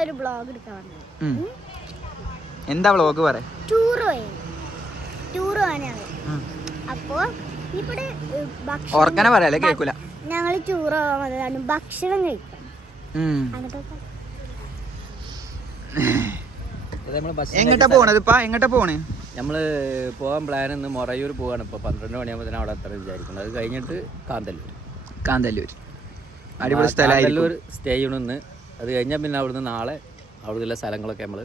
ഞങ്ങളൊരു വ്ളോഗ് എടുക്കാൻ വന്നത്. എന്താ വ്ളോഗ് പറ? ടൂർ പോവാൻ ഞങ്ങൾ. അപ്പോ ഇവിടെ ഓർക്കനെ പറയാലേ കേൾക്കൂല. ഞങ്ങൾ ടൂർ പോവാൻ വന്നതാണ്, ഭക്ഷണം കഴിക്കാൻ. എങ്ങട്ടാ പോണത്? എങ്ങട്ടാ പോണേ? നമ്മള് പോകാൻ പ്ലാൻ ഇന്ന് മൊറയൂർ പോവാണ്. ഇപ്പൊ 12 മണിയാകുമ്പോൾ അവിടെ എത്ര വിചാരിക്കുന്നത്. അത് കഴിഞ്ഞിട്ട് കാന്തല്ലൂർ അടിപൊളി സ്ഥലം. കാന്തല്ലൂർ സ്റ്റേ ചെയ്യണമെന്ന്. അത് കഴിഞ്ഞാൽ പിന്നെ അവിടുന്ന് നാളെ അവിടുത്തെ സ്ഥലങ്ങളൊക്കെ നമ്മള്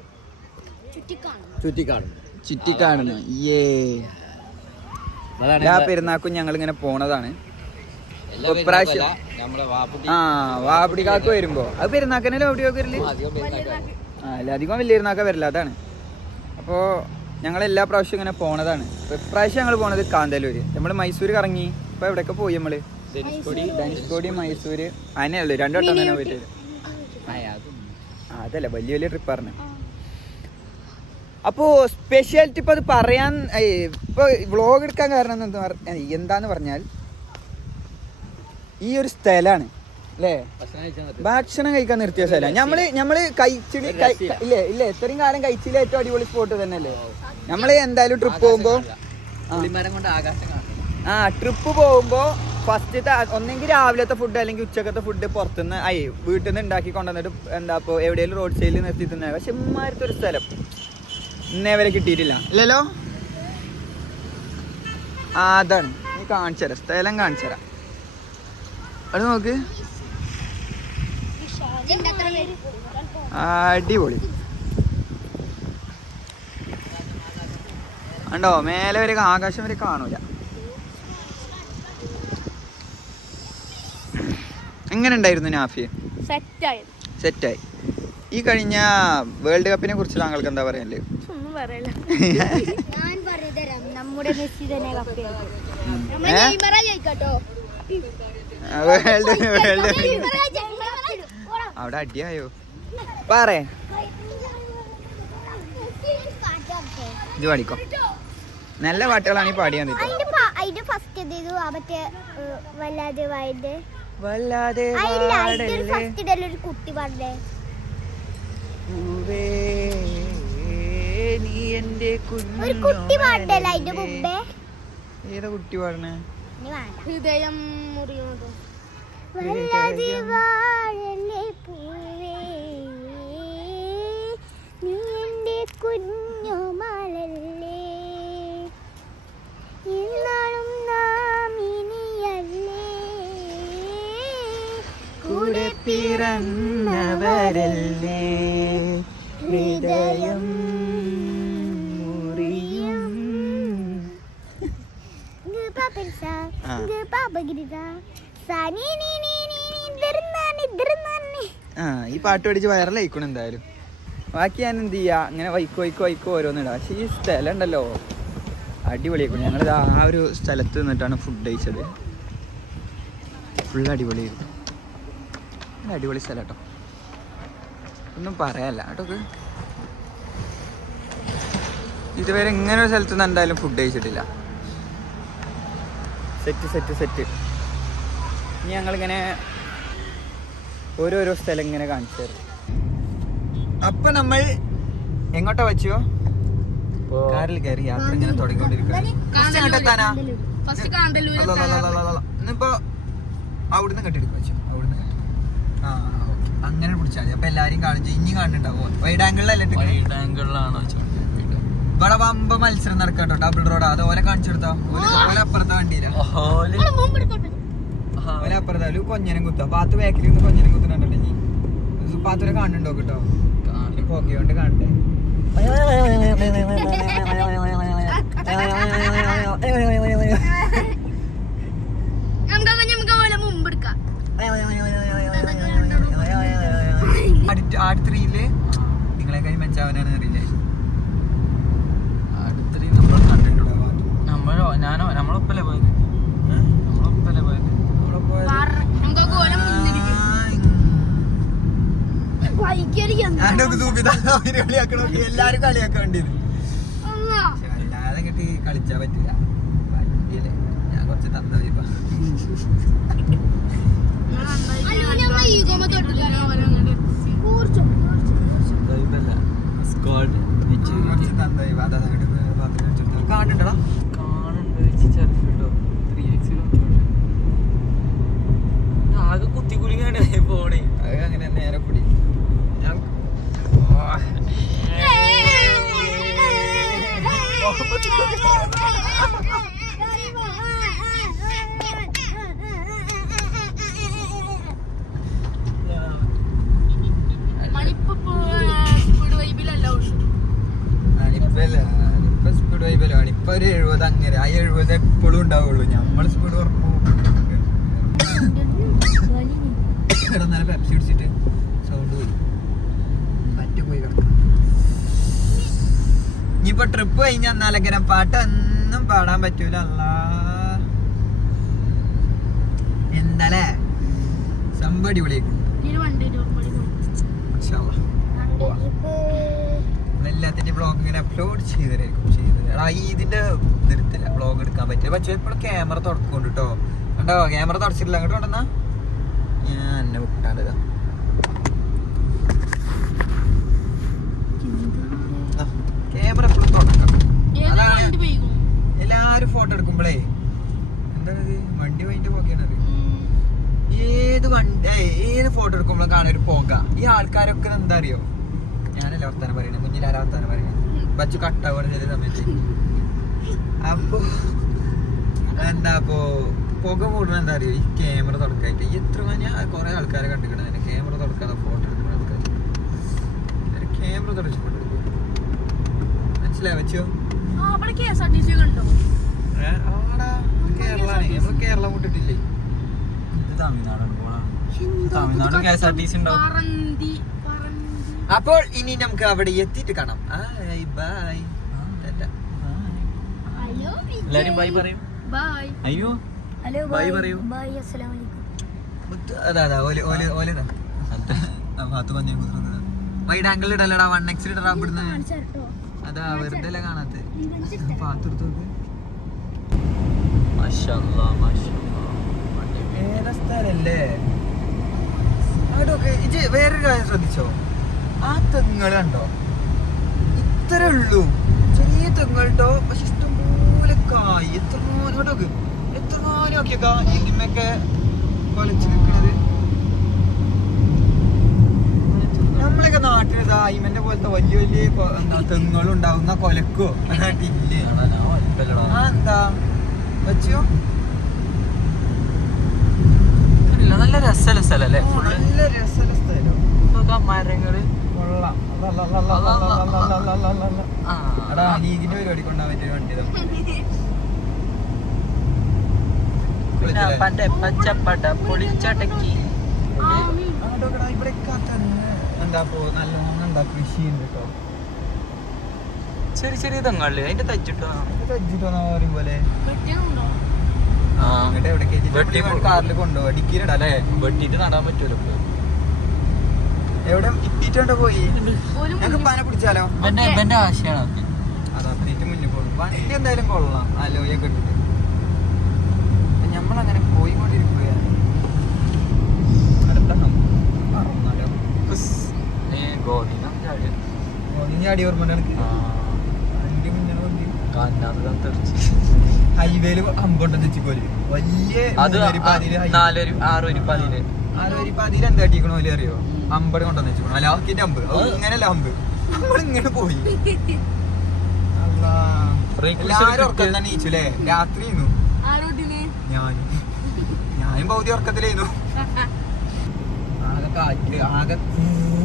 ചുറ്റിക്കാണുന്നു. എല്ലാ പെരുന്നാക്കും ഞങ്ങൾ ഇങ്ങനെ പോണതാണ്. വാപ്പിടിക്കാക്ക് വരുമ്പോ അത് പെരുന്നാക്കനല്ലേ വാപ്പിടിക്കാക്ക് വരില്ല. അധികം വലിയ പെരുന്നാക്ക വരില്ല, അതാണ്. അപ്പോൾ ഞങ്ങൾ എല്ലാ പ്രാവശ്യം ഇങ്ങനെ പോണതാണ്. ഇപ്രാവശ്യം ഞങ്ങൾ പോണത് കാന്തല്ലൂര്. നമ്മൾ മൈസൂർ കറങ്ങി. ഇപ്പൊ എവിടെയൊക്കെ പോയി? നമ്മള് ധനുഷ്കോടി, മൈസൂര്, അതിനെയുള്ളൂ 2 വട്ടം തന്നെ പോയിട്ട്. അതല്ല വലിയ വലിയ ട്രിപ്പായിരുന്നു. അപ്പോൾ സ്പെഷ്യാലിറ്റി ഇപ്പം അത് പറയാൻ ഇപ്പോൾ വ്ളോഗ് എടുക്കാൻ കാരണം എന്താന്ന് പറഞ്ഞാൽ ഈ ഒരു സ്ഥലമാണ് അല്ലേ, ഭക്ഷണം കഴിക്കാൻ നിർത്തിയ സ്ഥലമാണ്. നമ്മള് കഴിച്ചിട്ട് ഇല്ല ഇത്രയും കാലം കഴിച്ചില്ല ഏറ്റവും അടിപൊളി സ്പോട്ട് തന്നെയല്ലേ. നമ്മൾ എന്തായാലും ട്രിപ്പ് പോകുമ്പോൾ ട്രിപ്പ് പോകുമ്പോൾ ഫസ്റ്റത്തെ ഒന്നെങ്കിൽ രാവിലത്തെ ഫുഡ് അല്ലെങ്കിൽ ഉച്ചക്കത്തെ ഫുഡ് പുറത്തുനിന്ന് വീട്ടിൽ നിന്ന് ഉണ്ടാക്കി കൊണ്ടുവന്നിട്ട് എന്താ ഇപ്പോൾ എവിടെയെങ്കിലും റോഡ് സൈഡിൽ നിർത്തി തിന്നത്. പക്ഷെ ഇമ്മാരത്തെ ഒരു സ്ഥലം ഇന്നേ വരെ കിട്ടിയിട്ടില്ല ഇല്ലല്ലോ. അതാണ് നീ കാണിച്ചു തരാം, സ്ഥലം കാണിച്ചു തരാം. അത് നോക്ക്, അടിപൊളി ഉണ്ടോ? മേലെ വരെ ആകാശം വരെ കാണൂല. എങ്ങനെ ഉണ്ടായിരുന്നു നാഫി? സെറ്റായി. ഈ കഴിഞ്ഞ വേൾഡ് കപ്പിനെ കുറിച്ച് താങ്കൾക്ക് എന്താ പറയാല്ലേ? അവിടെ അടിയായോ? പറേ ഇത് പാടിക്കോ. നല്ല പാട്ടുകളാണ് ഈ പാടിയാൻ. വല്ലാതെ നീ എന്റെ ഏതാ കുട്ടി പാടണേ? ഹൃദയം മുറിയുന്നത് നീ എന്റെ കുഞ്ഞു മലല്ലേ, ഇന്നാളും നാം ഇനിയല്ലേ, കൂടെ പിറന്നവരല്ലേ, ഹൃദയം മുറിയും. ഈ പാട്ട് പഠിച്ച് വൈറലായിക്കണം എന്തായാലും. ബാക്കി ഞാൻ എന്ത് ചെയ്യാ, അങ്ങനെ വൈക്കോ ഓരോന്നിടാം. പക്ഷെ ഈ സ്ഥലം ഉണ്ടല്ലോ അടിപൊളിയായിക്കണം. ഞങ്ങൾ ആ ഒരു സ്ഥലത്ത് നിന്നിട്ടാണ് ഫുഡ് കഴിച്ചത്. ഫുൾ അടിപൊളിയായിരുന്നു. അടിപൊളി സ്ഥലം കേട്ടോ, ഒന്നും പറയാല്ല കേട്ടോ. ഇതുവരെ ഇങ്ങനെ ഒരു സ്ഥലത്ത് നിന്ന് എന്തായാലും ഫുഡ് കഴിച്ചിട്ടില്ല. സെറ്റ്. ഇനി ഞങ്ങളിങ്ങനെ ഓരോരോ സ്ഥലം ഇങ്ങനെ കാണിച്ചു തരും. അപ്പൊ നമ്മൾ എങ്ങോട്ടാ വെച്ചോ? കാറിൽ കയറി യാത്ര ഇങ്ങനെ തുടങ്ങിക്കൊണ്ടിരിക്കുകയാണ്. ഇന്നിപ്പോ അവിടുന്ന് കെട്ടിയെടുക്കും വെച്ചു. അവിടുന്ന് അങ്ങനെ പിടിച്ചാൽ മതി. അപ്പൊ എല്ലാരും കാണിച്ചു. ഇനി കാണുന്നുണ്ടാവോ? വൈഡ് ആംഗിളിലല്ലേ? ഇവിടെ വമ്പ മത്സരം നടക്കട്ടോ, ഡബിൾ റോഡ്. അതുപോലെ കാണിച്ചു കൊടുത്താ ഓല അപ്പുറത്തെ വണ്ടിയില്ല, ഓല അപ്പുറത്താ കൊഞ്ഞനം കുത്താ. പാത്ത് ബാക്കിൽ നിന്ന് കൊഞ്ഞനം കുത്തുന്നുണ്ടോ? പാത്തുനെ കാണുന്നുണ്ടോ കേട്ടോ? പോക്കിയോണ്ട് കാണണ്ടേ? ആട്3 നിങ്ങളെ കൈ മെച്ചാവനാണ് അറിയില്ലേ? ആട്3 നമ്മൾ കണ്ടിട്ടുണ്ടോ? നമ്മളൊപ്പല്ലേ പോയത്? എല്ലാരും കളിയാക്കാൻ വേണ്ടിയത്. അല്ലാതെ കിട്ടി കളിച്ചാ പറ്റില്ല. വണ്ടിയില്ലേ ഞാൻ കുറച്ച് തന്തവി. ഇപ്പൊ ഒരു 70 അങ്ങനെ. ആ 70 എപ്പോഴും ഉണ്ടാവുള്ളൂ. നമ്മൾ സ്പീഡ് ഉറപ്പ് കിടന്നാലും പെപ്സി കുടിച്ചിട്ട് സൗണ്ട് പോയി പറ്റ പോയി കിടക്കും. ഇനിയിപ്പോ ട്രിപ്പ് കഴിഞ്ഞ് വന്നാലൊക്കെ പാട്ട് ഒന്നും പാടാൻ പറ്റൂല. അല്ലാ എന്താലേ സംബടി വിളിക്കും. എല്ലാത്തിന്റെ ബ്ലോഗ് ഇങ്ങനെ അപ്ലോഡ് ചെയ്തതായിരിക്കും. ഇതിന്റെ ഇതിരുത്തില്ല ബ്ലോഗ് എടുക്കാൻ പറ്റില്ല. പക്ഷേ ഇപ്പോൾ ക്യാമറ തുടക്കൊണ്ട് കേട്ടോ. കണ്ടോ ക്യാമറ തുടച്ചിട്ടില്ല. അങ്ങോട്ട് കൊണ്ടുവന്നാ ഞാൻ എന്നെ വിട്ടാണ്ടതാ. ക്യാമറ എപ്പോഴും തുടക്കണം. അതാണ് എല്ലാരും ഫോട്ടോ എടുക്കുമ്പോഴേ എന്താണിത് വണ്ടി വൈൻ്റെ പോകണത്. ഏത് ഫോട്ടോ എടുക്കുമ്പോഴും കാണാൻ ഒരു പോക. ഈ ആൾക്കാരൊക്കെ എന്താ അറിയോ, ഞാനല്ല വർത്താനം പറയണേ, മുന്നിലാരാ വർത്താനം പറയണേ, ബച്ചു കട്ടാവാണ് ചില സമയത്ത്. അപ്പൊ പുക മൂടണ എന്താ അറിയോ, ഈ ക്യാമറ തുടക്കായിട്ട്. എത്ര ഞാൻ കുറെ ആൾക്കാരെ കണ്ടിട്ടുണ്ട് ക്യാമറ തുടക്കാതെ ഫോട്ടോ എടുക്കുന്ന ആൾക്കാർ. ക്യാമറ തുടച്ച് ഫോട്ടോ എടുക്കും. മനസ്സിലായി വെച്ചോ? കേരളാണ്, നമ്മള് കേരളം വിട്ടിട്ടില്ലേ. തമിഴ്നാട് KSRTC ഉണ്ടാവും. അപ്പോൾ ഇനി നമുക്ക് അവിടെ എത്തിയിട്ട് കാണാം. ബൈ. എല്ലാരും ബൈ പറയും. അയ്യോ ബൈ പറയൂ. വൈഡ് ആംഗിൾ ഇടല്ലടാ, 1x ഇടടാ ഇവിടുന്ന്. അതാ വെറുതെ അല്ല കാണാത്ത പാത്തെടുത്തോക്ക്. ഏതാ സ്ഥലല്ലേ അവിടെയൊക്കെ. ഇത് വേറൊരു കാര്യം ശ്രദ്ധിച്ചോ, ആ തെങ്ങൾ കണ്ടോ, ഇത്ര ഉള്ളൂ ചെറിയ തെങ്ങൾ കേട്ടോ. പക്ഷെ ഇഷ്ടംപോലെ കായ്. എത്രമാനോട്ടൊക്കെ എത്രമാനൊക്കെ എങ്ങനെയൊക്കെ കൊലച്ച് നിൽക്കണത്. നമ്മളൊക്കെ നാട്ടിൽ ഇമന്റെ പോലത്തെ വലിയ വലിയ എന്താ തെങ്ങളും ഉണ്ടാവുന്ന കൊലക്കോ ടില്ലേ എന്താ വെച്ചോ. നല്ല രസമുള്ള സ്ഥലല്ലേ, നല്ല രസമുള്ള സ്ഥലം. മരങ്ങള് കൊള്ളാം. എടാ ലീഗിന്റെ പരിപാടി കൊണ്ടാൻ പറ്റിയ വണ്ടി എന്താ നല്ല കൃഷി ഉണ്ട് കേട്ടോ. ചെറിയ ചെറിയ തെങ്ങാള് അതിന്റെ തച്ചിട്ടോ പറയും പോലെ കാറിൽ കൊണ്ടുപോവാ ഡിക്കിയിലിടല്ലേ. വെട്ടിട്ട് നടാൻ പറ്റുമല്ലോ. എവിടെ ഇട്ടിട്ടുണ്ടോ പോയി ഞങ്ങൾക്ക് പന പിടിച്ചാലോ. എന്റെ ആശയാണ് അതാ പിന്നെ മുന്നിൽ പോകും. വണ്ടി എന്തായാലും കൊള്ളാം. അലോയൊക്കെ ഇട്ടിട്ട് ഞമ്മളങ്ങനെ പോയിക്കൊണ്ടിരിക്കുകയാണ്. അടുത്ത പറഞ്ഞാലോ ചാടി ഓർമ്മ ഹൈവേയില് അമ്പുണ്ടെന്ന് വെച്ചിക്കോല് വലിയ ആരോരിപ്പതില് എന്താ അടിക്കണോ അല്ലേ അറിയോ, അമ്പട് കൊണ്ടുവന്ന് വെച്ചിക്കണോ ലാക്കിന്റെ അമ്പ്. ഇങ്ങനെയല്ല അമ്പ്, നമ്മളിങ്ങനെ പോയി. എല്ലാരും ഉറക്കം തന്നെ നീച്ചുല്ലേ രാത്രി. ഞാനും പൗതി ഉറക്കത്തിലായിരുന്നു. ആകെ കാറ്റ് ആകെ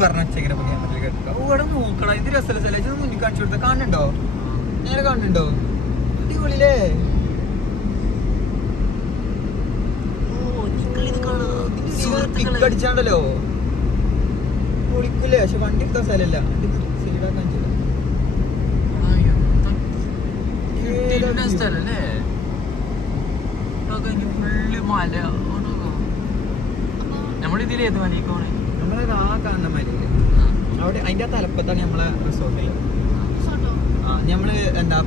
പറഞ്ഞ ക്യാമറയിൽ കേട്ടോ. ഇവിടെ നോക്കണം, ഇത് രസമല്ല സ്ഥലം. ഇത് മുന്നിൽ കാണിച്ചു കൊടുത്ത കാണുന്നുണ്ടോ, നേരെ കാണുന്നുണ്ടോ? അടിപൊളിയില്ലേ. അടിച്ചാണ്ടല്ലോ പൊളിക്കില്ലേ. പക്ഷെ വണ്ടി എടുത്ത സ്ഥലല്ല, സൈഡാക്കാൻ സ്ഥലല്ലേ നമ്മളിതിൽ ഏത് മലയ്ക്ക് നമ്മളെ ആ കാണുന്ന മലയില് അവിടെ അതിന്റെ തലപ്പത്താണ് നമ്മളെ റിസോർട്ടില്. നമ്മള് എന്താ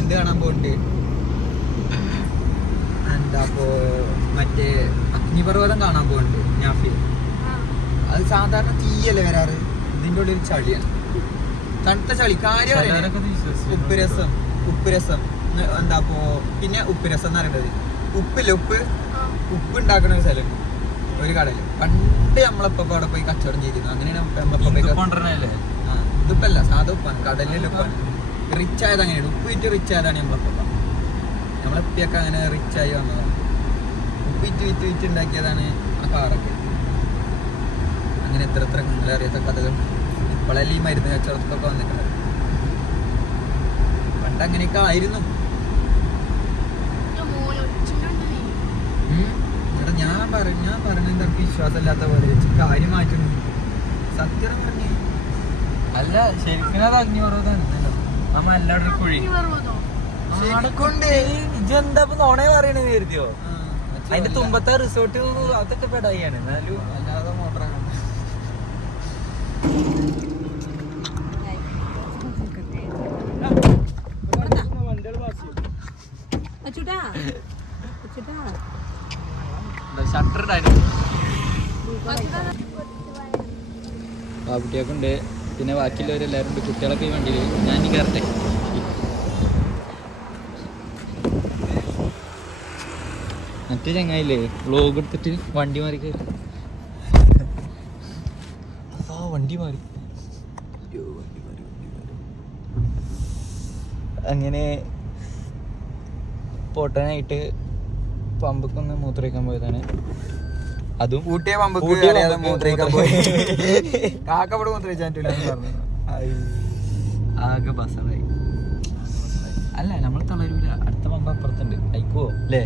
എന്ത് കാണാൻ പോണ്ട്, എന്താ മറ്റേ അഗ്നിപർവ്വതം കാണാൻ പോണ്ട്. ഞാഫി അത് സാധാരണ തീയല്ലേ വരാറ്, ഇതിന്റെ ഉള്ളിൽ ചളിയാണ്, തണുത്ത ചളി. കാര്യം ഉപ്പുരസം എന്താ പിന്നെ ഉപ്പുരസം എന്ന് പറയുന്നത് ഉപ്പില്ല, ഉപ്പ് ഉണ്ടാക്കുന്ന ഒരു സ്ഥലം, ഒരു കടയില്. പണ്ട് നമ്മളെപ്പ അവിടെ പോയി കച്ചവടം ചെയ്തിരുന്നു. അങ്ങനെയാണ് ഇതിപ്പല്ല, സാധാ ഉപ്പാണ്, കടലിലെ ഉപ്പാണ്. റിച്ച് ആയത് അങ്ങനെയാണ്, ഉപ്പ് വിറ്റ് റിച്ച് ആയതാണ് നമ്മളെപ്പൊക്കെ അങ്ങനെ റിച്ചായി വന്നതാണ്. ഉപ്പ് വിറ്റ് ഉണ്ടാക്കിയതാണ് ആ കാറൊക്കെ. അങ്ങനെ എത്ര നിങ്ങളെ അറിയാത്ത കഥകൾ ഇപ്പോഴല്ലേ ഈ മരുന്ന് കച്ചവടത്തൊക്കെ വന്നിട്ടുണ്ട്. പണ്ട് അങ്ങനെയൊക്കെ ആയിരുന്നു. എടാ ഞാൻ പറഞ്ഞത് എനിക്ക് വിശ്വാസമില്ലാത്ത പോലെ കാര്യം മാറ്റുന്നു. സത്യം പറഞ്ഞു അല്ല ശരിക്കും അത് അഗ്നിപർവ്വതമാണ് നമ്മ എല്ലാവരുടെ കുഴി ഇതെന്താ നോണേ പറയണെന്ന് കരുതിയോ? അതിന്റെ തുമ്പത്തെ റിസോർട്ട് അതൊക്കെ പെടായിയാണ്. എന്നാലും അല്ലാതെ മോട്ടറാണ്. ഷട്ടർ കുട്ടിയൊക്കെ ഉണ്ട്. പിന്നെ ബാക്കിയുള്ളവരെല്ലാവരും ഉണ്ട്. കുട്ടികളൊക്കെ ഈ വണ്ടിയിൽ ഞാൻ കയറട്ടെ. മറ്റേ ചങ്ങായില്ലേ വ്ലോഗ് എടുത്തിട്ട് വണ്ടി മാറി കയറി. വണ്ടി മാറി. അങ്ങനെ പൊട്ടനായിട്ട് പമ്പക്കൊന്ന് മൂത്രമൊഴിക്കാൻ പോയതാണ്. അതും ഊട്ടിയ പമ്പക്ക് മൂത്രയിക്കാൻ പോയി. കാക്കവിടെ മൂത്രയിച്ചാൻ പറഞ്ഞു. ആകെ ബസറായി. അല്ല നമ്മൾ തളരൂല. അടുത്ത പമ്പ് അപ്പുറത്തുണ്ട്. അയക്കോ അല്ലേ?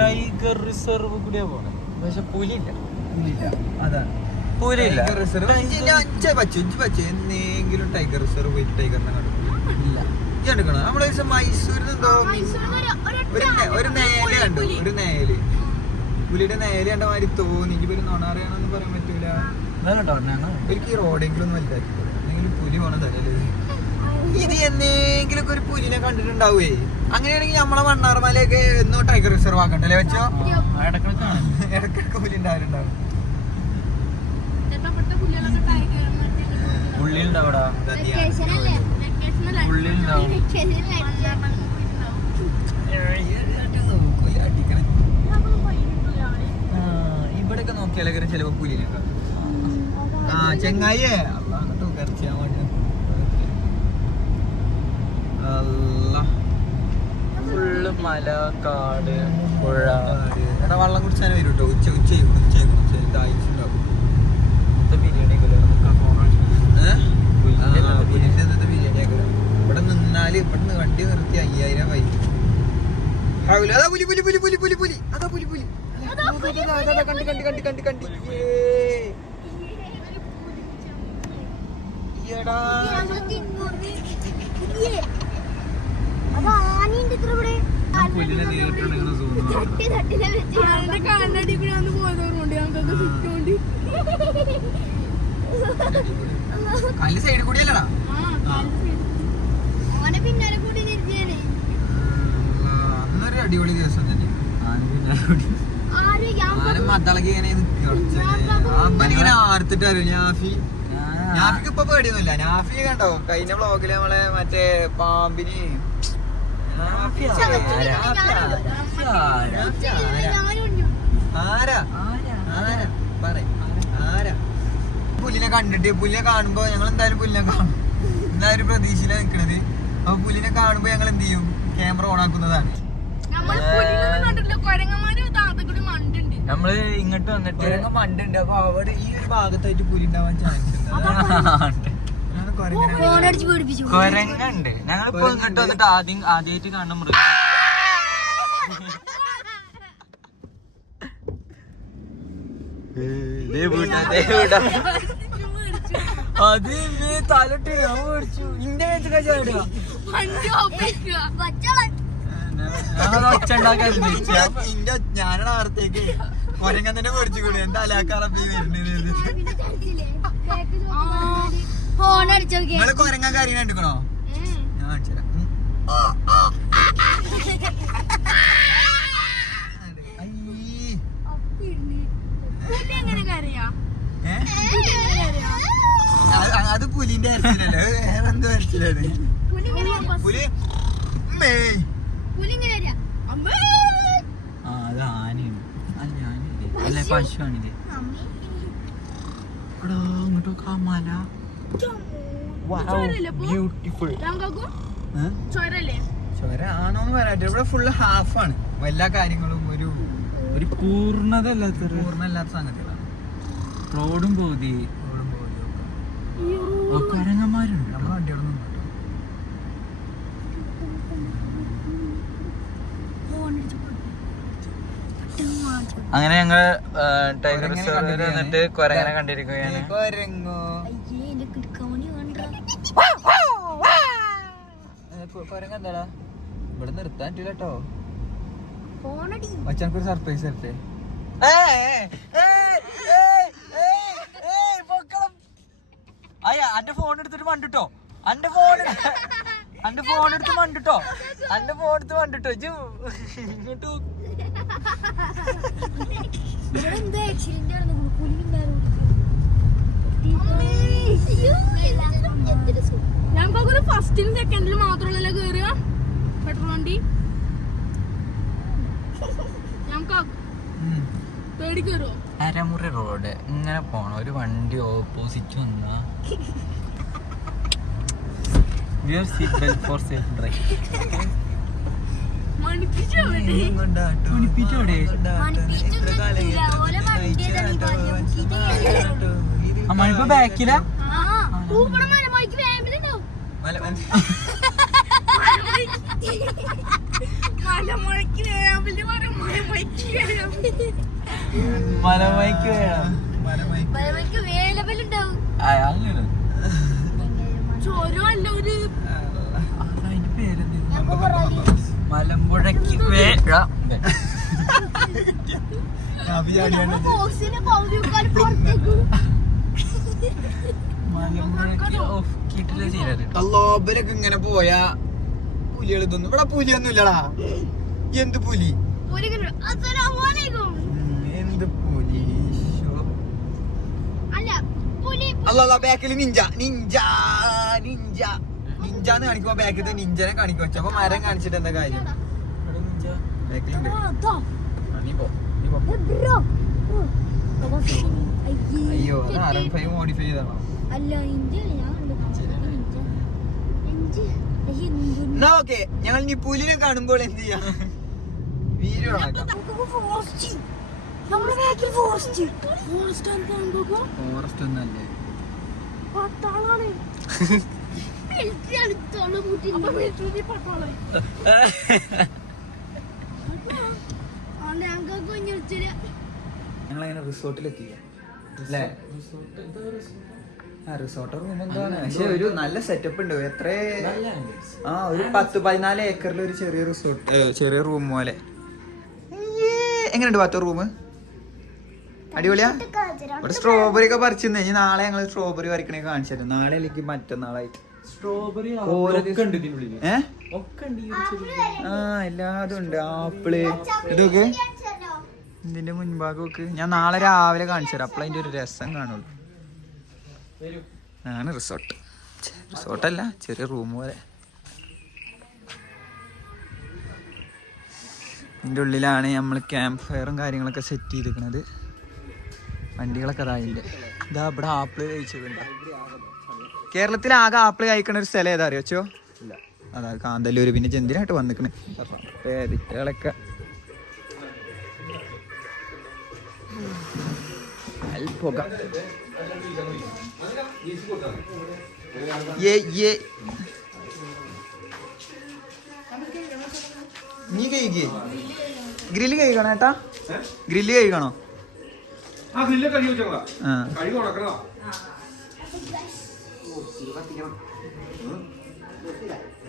ടൈഗർ റിസർവ് കൂടിയാ പോണേ. പക്ഷെ പുലിയില്ല. അതാണ് പുലിയില്ല. എന്തെങ്കിലും ടൈഗർ റിസർവ് പോയിട്ട് ടൈഗറിനെ കണ്ടു ഇല്ല. ഈ കണ്ടിക്കണോ? നമ്മളെ ദിവസം മൈസൂരിൽ എന്തോ ഒരു നേല് കണ്ടു. ഒരു നേല് പുലിയുടെ നേല് കണ്ട മാതിരി തോന്നി. ഇനി ഒരു നൊണാറിയാണെന്ന് പറയാൻ പറ്റൂല. എനിക്ക് ഈ റോഡെങ്കിലും ഒന്നും വലുതാക്കി എന്തെങ്കിലും പുലി പോണ തലല്ലേ ഇത്. എന്തെങ്കിലും ഒരു പുലിനെ കണ്ടിട്ടുണ്ടാവേ. അങ്ങനെയാണെങ്കിൽ നമ്മളെ മണ്ണാർമലയൊക്കെ എന്നോ ടൈഗർ റിസർവ് ആക്കണ്ടല്ലേ വെച്ചോ? ഇടക്കിടക്ക് പുലി ഉണ്ടാവലുണ്ടാവും. പുള്ളിയുണ്ടാവടാ. ഇവിടെയൊക്കെ നോക്കിയാലേ ചിലപ്പോ പുലിനെ ചെങ്ങായിയേ അങ്ങോട്ട് കരച്ചാൻ വേണ്ടി. ഫുള്ള് മല, കാട്, പുഴ. എടാ വെള്ളം കുടിച്ചാൽ വരും കേട്ടോ. ഉച്ച ദാഹിച്ചുണ്ടാവും. ബിരിയാണി പുലിന്റെ ബിരിയാണി ആക്കലോ. ഇവിടെ നിന്നാല് ഇവിടുന്ന് വണ്ടി നിർത്തി 5000 വൈ. അതാ പുലി പുലി പുലി പുലി പുലി പുലി അതാ പുലി പുലി കണ്ടി. പുലിനെ നേരിട്ടുണ്ടെങ്കിൽ കല്ല് സൈഡിൽ കൂടിയല്ലടാ. അന്നൊരു അടിപൊളി ദിവസം തന്നെ. ഞാനും മദ്ദളക്ക് ഇങ്ങനെ ഇങ്ങനെ ആർത്തിട്ടായിരുന്നു. നാഫിക്ക് ഇപ്പൊ പേടിയൊന്നുമില്ല. നാഫി കണ്ടോ കഴിഞ്ഞ വ്ളോഗില് നമ്മളെ മറ്റേ പാമ്പിന് പുലിനെ കണ്ടിട്ട് പുലിനെ കാണുമ്പോ ഞങ്ങൾ എന്തായാലും പുലിനെ കാണും. എന്തായാലും പ്രതീക്ഷയിലാണ് നിൽക്കണത്. അപ്പൊ പുലിനെ കാണുമ്പോ ഞങ്ങൾ എന്ത് ചെയ്യും? ക്യാമറ ഓൺ ആക്കുന്നതാണ്. നമ്മള് ഇങ്ങോട്ട് വന്നിട്ട് മണ്ടുണ്ട്. അപ്പൊ അവിടെ ഈ ഒരു ഭാഗത്തായിട്ട് പുലി ഉണ്ടാവാൻ ചാൻസ് കൊരങ്ങുണ്ട്. ഞങ്ങളിപ്പോ ഇങ്ങോട്ട് വന്നിട്ട് ആദ്യമായിട്ട് കാണുന്ന മൃഗം. അത് തലട്ട് ഞാൻ മേടിച്ചു. ഇന്റെ ഞാനാണ് വാർത്തേക്ക് കൊരങ്ങൻ തന്നെ മേടിച്ചു കൂടി. എന്താ അലാക്കാറപ്പി വരുന്നത്? നിങ്ങള് കൊരങ്ങ കാര്യം കണ്ടിക്കണോ? ഞാൻ കാണിച്ചുതരാം. അത് പുലിന്റെ അരച്ചിലല്ലേ? വേറെ എന്തോ അരച്ചിലാണ് പുലി. അത് ആനയാണ്. അല്ല പശുവാണിത്. ഇങ്ങോട്ടൊക്കെ മല ബ്യൂട്ടിഫുൾ. ചോര ആണോന്ന് പറയാട്ടെ. ഇവിടെ ഫുള്ള് ഹാഫാണ്. എല്ലാ കാര്യങ്ങളും ഒരു പൂർണ്ണതല്ലാത്ത പൂർണ്ണല്ലാത്ത സംഗതികളാണ്. റോഡും പോതി. കരങ്ങന്മാരുണ്ട് നമ്മളെ വണ്ടിയോട് നിന്നു. അങ്ങനെ ഞങ്ങള് ടൈഗർ റിസർവിൽ വന്നിട്ട് കൊരങ്ങനെ കണ്ടിരിക്കുകയാണ്. കൊരങ്ങ എന്താടാ ഇവിടെ നിർത്താൻ പറ്റില്ല കേട്ടോ. അച്ഛനക്കൊരു സർപ്രൈസ് തരട്ടെ. അന്റെ ഫോൺ എടുത്തിട്ട് മണ്ടിട്ടോ. അന്റെ ഫോൺ എടുത്ത് മണ്ടിട്ടോ. ഇങ്ങോട്ട് ഞങ്ങൾക്ക് ഫസ്റ്റിലും സെക്കൻഡിലും മാത്രമല്ല കേറുക പെട്രോൾ വണ്ടി. ഞങ്ങൾക്ക് പേടി കയറുമോ? അരമുറി റോഡ് ഇങ്ങനെ പോണ ഒരു വണ്ടി ഓപ്പോസിറ്റ് വന്നാ മണിപ്പോ ബാക്കിലാ. മലമൈക്ക് വേണം. ചോരമല്ല ഒരു അതിന്റെ പേരെന്ത്? മലമ്പുഴക്ക് വേണം. ലോബലൊക്കെ ഇങ്ങനെ പോയാ പുലികൾ ഇതൊന്നും ഇവിടെ പുലിയൊന്നും ഇല്ലടാ. എന്ത് പുലി? എന്ത് പുലി? അല്ല ബാക്കിൽ നിഞ്ചാന്ന് കാണിക്കുമ്പോ ബാക്കിൽ നിഞ്ചനെ കാണിക്കും. അപ്പൊ മരം കാണിച്ചിട്ട് എന്താ കാര്യം? ബാക്കിലുണ്ട്. അയ്യോ അത് R15 മോഡിഫൈ ചെയ്താണോ? എന്നാ ഓക്കെ, ഞങ്ങൾ ഇനി പുലിനെ കാണുമ്പോൾ എന്ത് ചെയ്യാം? വീഡിയോ ഫോറസ്റ്റ് ഒന്നല്ലേ? ഞങ്ങളങ്ങനെ റിസോർട്ടിലെത്തി അല്ലേ? റിസോർട്ട് റൂം എന്താണ്, പക്ഷെ ഒരു നല്ല സെറ്റപ്പ് ഉണ്ട്. എത്ര ഒരു 10-14 ഏക്കറിൽ ഒരു ചെറിയ റിസോർട്ട്, ചെറിയ റൂം പോലെ. എങ്ങനെയുണ്ട് ബാത്ത് റൂം? അടിപൊളിയാ. ഇവിടെ സ്ട്രോബെറി ഒക്കെ പറിച്ചു. ഇനി നാളെ ഞങ്ങൾ സ്ട്രോബെറി പറിക്കണേ കാണിച്ചു തരും. നാളെ അല്ലെങ്കിൽ മറ്റന്നാളായിട്ട്. എല്ലാതും ഉണ്ട്. ആപ്പിള് ഇതൊക്കെ ഇതിന്റെ മുൻഭാഗമൊക്കെ ഞാൻ നാളെ രാവിലെ കാണിച്ചു തരാം. അപ്പോൾ അതിന്റെ ഒരു രസം കാണുള്ളൂ. ആണ് റിസോർട്ടല്ല, ചെറിയ റൂം പോലെ. ഇതിൻ്റെ ഉള്ളിലാണ് നമ്മൾ ക്യാമ്പ് ഫയറും കാര്യങ്ങളൊക്കെ സെറ്റ് ചെയ്തിരിക്കുന്നത്. വണ്ടികളൊക്കെ അതായില്ലേ. ഇതാ ഇവിടെ ആപ്പിള് കഴിച്ചതുണ്ട്. കേരളത്തിൽ ആകെ ആപ്പിള് കഴിക്കണ ഒരു സ്ഥലം ഏതാ അറിയോ? അതാ കാന്തല്ലൂര്. പിന്നെ ചെന്തിനായിട്ട് വന്നിക്കണേ പേരിറ്റകളൊക്കെ. നീ കഴിക്കേ? ഗ്രില്ല് കഴിക്കണോ ഏട്ടാ? ഗ്രില്ല് കഴിക്കണോ?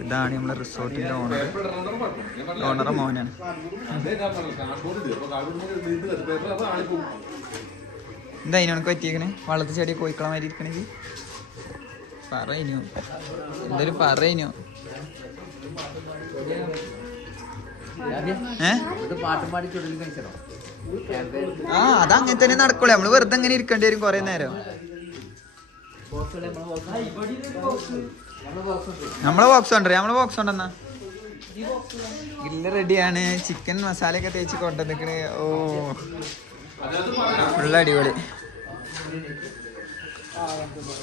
ഇതാണ് നമ്മളെ റിസോർട്ടിന്റെ ഓണറെ മോനാണ്. എന്താ അതിനൊക്കെ പറ്റിയേക്കണേ? വള്ളത്തിൽ ചെടി കോയിക്കള മാതിരി ഇരിക്കണേ. പറയനോ എന്തായാലും പറയനോ? അതങ്ങനെ തന്നെ നടക്കൂലേ. നമ്മള് വെറുതെ അങ്ങനെ ഇരിക്കേണ്ടി വരും കൊറേ നേരം. നമ്മളെ ബോക്സ് ഉണ്ടെന്നാ. ഗ്രില്ല് റെഡിയാണ്. ചിക്കൻ മസാലയൊക്കെ തേച്ച് കൊണ്ടുവന്നിക്കണ്. ഓ ഫുള്ള് അടിപൊളി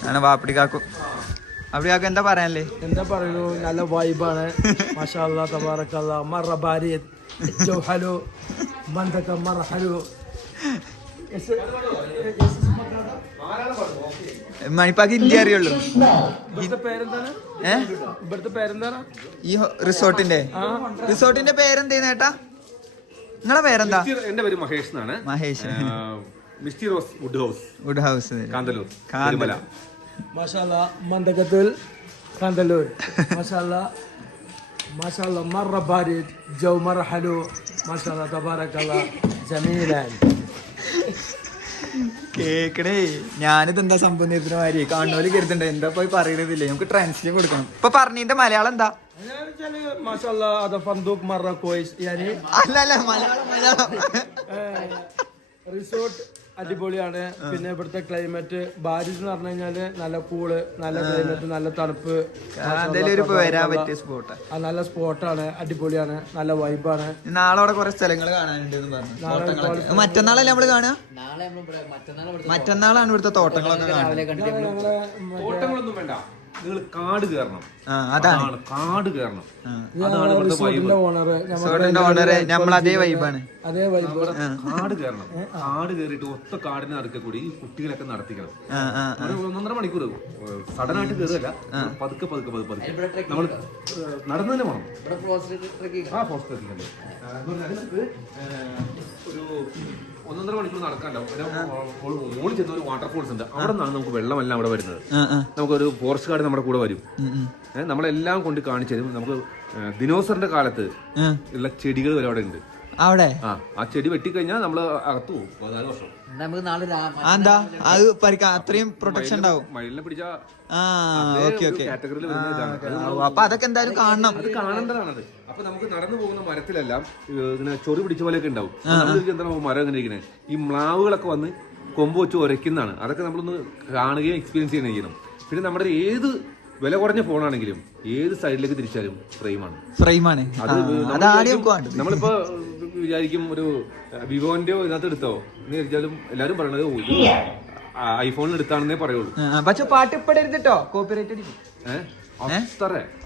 ആണ്. വാപ്പിടിക്കാക്കും എന്താ പറയാനല്ലേ? എന്താ പറയുന്നു, നല്ല വൈബാണ്. മാഷാ അല്ലാ തബാറക്കല്ലാ. മറ ബാരിദ് ജൗ ഹലോ മന്ദക മറ ഹലോ. മണിപ്പാക്ക് ഹിന്ദി അറിയുള്ളൂ. ഇവിടുത്തെ പേരെന്താണ്? ഇവിടുത്തെ പേരെന്താണ്? ഈ റിസോർട്ടിന്റെ പേരെന്തേന്ന് ഏട്ടാ? നിങ്ങളെ പേരെന്താ? എന്റെ പേര് മഹേഷ് എന്നാണ്. Mahesh. Misty rose wood house Kanthalloor. മാഷാഅല്ലാ മന്ദകത്തിൽ കാന്തല്ലൂർ. മാഷാഅല്ലാ മാഷാഅല്ലാ മറ ബാരിദ് ജൗ മറ ഹലോ മാഷാഅല്ലാ തബാറകല്ലാ ജമീലാൻ. കേക്കണേ, ഞാനിത് എന്താ സംഭവം നേരത്തിന് മാതിരി കാണുന്നോല് കരുതണ്ടേ, എന്താ പോയി പറയണതില്ലേ, നമുക്ക് ട്രാൻസ്ലേറ്റ് കൊടുക്കണം. ഇപ്പൊ പറഞ്ഞതിന്റെ മലയാളം എന്താ? മാഷാഅല്ലാ അത് ഫന്ദൂഖ് മറ കോയ്സ് യാനി അല്ല മലയാളം. റിസോർട്ട് അടിപൊളിയാണ്. പിന്നെ ഇവിടുത്തെ ക്ലൈമറ്റ് ബാരിസ് എന്ന് പറഞ്ഞു കഴിഞ്ഞാല് നല്ല കൂള്, നല്ല ക്ലൈമറ്റ്, നല്ല തണുപ്പ്. വരാൻ പറ്റിയ സ്പോട്ട്. നല്ല സ്പോട്ടാണ്, അടിപൊളിയാണ്, നല്ല വൈബാണ്. നാളെ അവിടെ കുറെ സ്ഥലങ്ങൾ കാണാനുണ്ട് പറഞ്ഞു. മറ്റന്നാളല്ലേ നമ്മള് കാണുക? മറ്റന്നാളാണ് ഇവിടുത്തെ തോട്ടങ്ങളൊക്കെ കാണുന്നത്. തോട്ടങ്ങളൊന്നും വേണ്ട, നിങ്ങൾ കാട് കയറണം. അതാണ് കാട് കയറണം. റിസോർട്ടിന്റെ ഓണറ് നമ്മളതേ വൈബാണ്. അതേ വൈബ്. കാട് കയറണം. കാട് കയറിയിട്ട് ഒത്ത കാടിന് നടുക്കെ കൂടി ഈ കുട്ടികളൊക്കെ നടത്തിക്കണം. 1.5 മണിക്കൂർ സഡനായിട്ട് കയറുകയല്ല, പതുക്കെ നമ്മൾ നടന്നു തന്നെ പോകണം. ഒരു 1.5 മണിക്കൂർ നടക്കാണ്ടാവും. മുകളിൽ ചെന്ന ഒരു വാട്ടർഫോൾസ് ഉണ്ട്, അവിടെ നിന്നാണ് നമുക്ക് വെള്ളമെല്ലാം അവിടെ വരുന്നത്. നമുക്കൊരു ഫോറസ്റ്റ് ഗാർഡ് നമ്മുടെ കൂടെ വരും. നമ്മളെല്ലാം കൊണ്ട് കാണിച്ചു തരും. നമുക്ക് ദിനോസറിന്റെ കാലത്ത് ഉള്ള ചെടികൾ വരെ അവിടെ ഉണ്ട്. അവിടെ ആ ചെടി വെട്ടിക്കഴിഞ്ഞാൽ നമ്മള് അകത്ത് പോകും 14 വർഷം. നമുക്ക് നാളെ എന്താ അത് അത്രയും പ്രൊട്ടക്ഷൻ ഉണ്ടാവും. മയിലിനെ പിടിച്ച കാറ്റഗറിയിൽ അപ്പൊ അതൊക്കെ എന്തായാലും കാണണം. അത് കാണേണ്ടതാണത്. അപ്പൊ നമുക്ക് നടന്നു പോകുന്ന മരത്തിലെല്ലാം ഇങ്ങനെ ചൊറി പിടിച്ച പോലെയൊക്കെ ഉണ്ടാവും. എന്താണ് മരം എങ്ങനെ ഇരിക്കുന്നത്, ഈ മ്ലാവുകളൊക്കെ വന്ന് കൊമ്പ് വെച്ച് ഉരയ്ക്കുന്നതാണ്. അതൊക്കെ നമ്മളൊന്ന് കാണുകയും എക്സ്പീരിയൻസ് ചെയ്യണം. പിന്നെ നമ്മുടെ ഏത് വില കുറഞ്ഞ ഫോണാണെങ്കിലും ഏത് സൈഡിലേക്ക് തിരിച്ചാലും ഫ്രെയിമാണ്. നമ്മളിപ്പോ വിചാരിക്കും ഒരു വിവോന്റെയോ ഇതിനകത്ത് എടുത്തോ എന്ന് വിചാരിച്ചാലും എല്ലാരും പറയണത് ഐഫോണിൽ എടുത്താണെന്നേ പറയുള്ളൂ. പക്ഷെ പാട്ട് ഇപ്പോ കോപ്പിറൈറ്റ് അടിക്കും.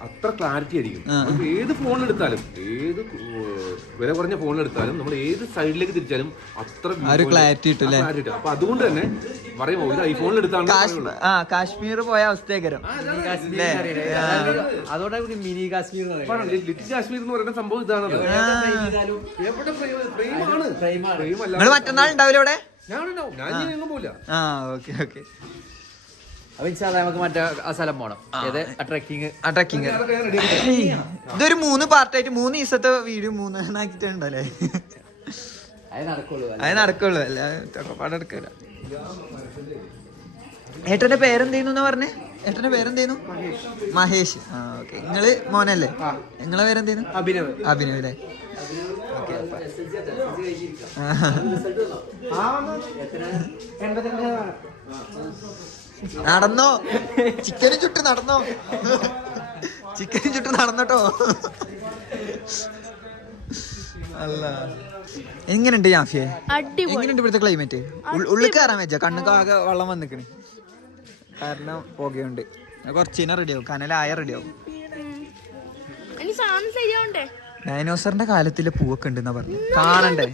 അത്ര ക്ലാരിറ്റി ആയിരിക്കും. നമുക്ക് ഏത് ഫോണിലെടുത്താലും, ഏത് വില കുറഞ്ഞ ഫോണിലെടുത്താലും നമ്മൾ ഏത് സൈഡിലേക്ക് തിരിച്ചാലും അത്ര ക്ലാരിറ്റി കിട്ടും. അപ്പൊ അതുകൊണ്ട് തന്നെ പറയുമോ ഇത് ഐഫോണിൽ എടുത്താണ്. കാശ്മീർ പോയ അവസ്ഥയാകരം. അതോടെ മിനി കാശ്മീർ, ലിറ്റിൽ കാശ്മീർ എന്ന് പറയുന്ന സംഭവം ഇതാണത്. എവിടെ നിങ്ങൾ മറ്റന്നാൾ ഉണ്ടാവില്ല അവിടെ? ഞാനുണ്ടാവും, ഞാൻ എങ്ങും പോയില്ല. നമുക്ക് മറ്റേ ആ സ്ഥലം പോണം. ട്രക്കിങ് ഇതൊരു 3 പാർട്ടായിട്ട് 3 ദിവസത്തെ വീഡിയോ 3 ആക്കിട്ടുണ്ടല്ലേ? അത് നടക്കുള്ളൂ. അല്ല പാടെ എടുക്കില്ല. ഏട്ടന്റെ പേരെന്തേന്നു പറഞ്ഞേ? ഏട്ടന്റെ പേരെന്തേന്നു? മഹേഷ്. ഓക്കെ. നിങ്ങള് മോനല്ലേ? നിങ്ങളെ പേരെന്തേന്നു? അഭിനവ് അല്ലേ? നടന്നോ, ചിക്കനും ചുട്ട് നടന്നോ, ചിക്കനും ചുട്ട് നടന്നോട്ടോ. അല്ല എങ്ങനെയുണ്ട് യാഫിയെ? എങ്ങനെയുണ്ട് ഇവിടുത്തെ ക്ലൈമറ്റ്? ഉള്ളിൽ കയറാൻ വെച്ചാ കണ്ണുകാകെ വെള്ളം വന്നിക്കണ്, കാരണം പുകയുണ്ട്. കുറച്ചിനെ റെഡിയാവും, കനലായ റെഡിയാവും. ഡൈനോസറിന്റെ കാലത്തിലെ പൂവൊക്കെ ഉണ്ടെന്നാ പറഞ്ഞു. കാണണ്ടേ?